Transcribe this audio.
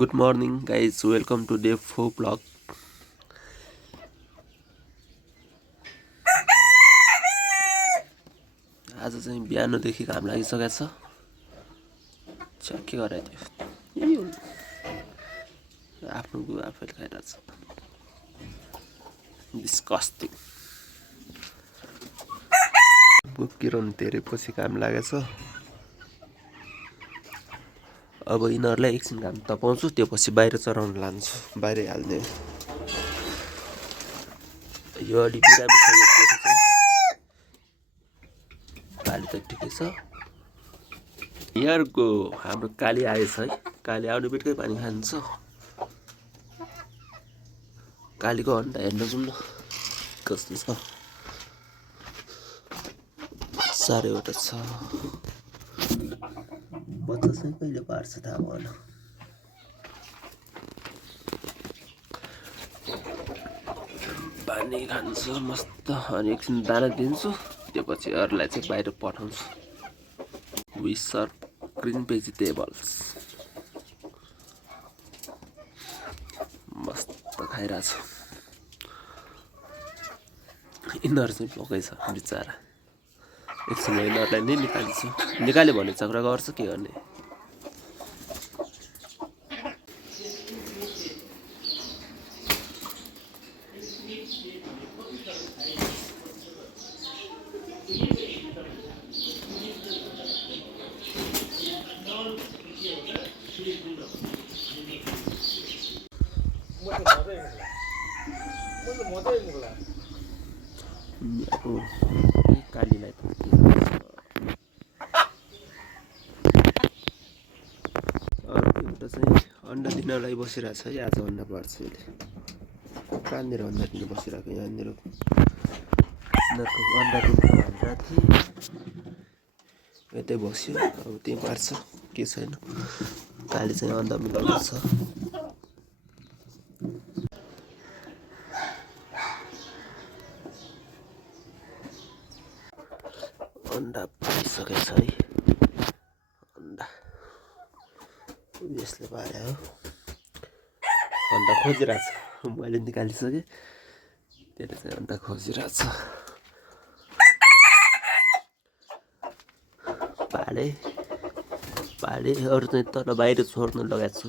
Good morning, guys. Welcome to day 4 vlog. आज चाहिँ बिहानदेखि घाम लागिसकेको छ। के गराइदियो आफ्नो गु आफैले खाइरहेछ। डिस्कस्टिङ। किरण धेरै पछि घाम लागेछ। अब यिनीहरूलाई एकछिन घाम तपाउँछु, त्यो पछि बाहिर चराउन लान्छु, बाहिर हाल्ने। यो अलि बिरामी छ, काली त ठिकै छ। यहाँको हाम्रो काली आएछ है। काली आउने बित्तिकै पानी खान्छ। कालीको अन्डा हेर्न जाउँ न कस्तो छ। 4.5 छ। बच्चा चाहिँ कहिले पार्छ थाहा भएन। पानी खान्छ मस्त। अनि एकछिन दाना दिन्छु, त्यो पछि अरूलाई चाहिँ बाहिर पठाउँछु। We serve green vegetables. मस्त खाइरहेछ। यिनीहरू चाहिँ भोकै छ बिचरा। एकछिन यिनीहरूलाई नै निकाल्छु। निकाल्यो भने झगडा गर्छ, के गर्ने। कालीलाई एउटा चाहिँ अन्डा दिनलाई बसिरहेछ है। आज अन्डा पर्छ यसले। कहाँनिर अन्डा दिन बसिरहेको, यहाँनिर यिनीहरूको अन्डा दिनु भनेर थिएँ, यतै बस्यो। अब त्यहीँ पार्छ, के छैन। काली चाहिँ अन्डा मिलाउँछ। अन्डा पारिसकेको छ है। अन्डा यसले पार्यो। अन्डा खोजिरहेछ। मैले निकालिसकेँ, त्यसले चाहिँ अन्डा खोजिरहेछ। पाले अरू चाहिँ तल बाहिर छोड्न लगाएको छु।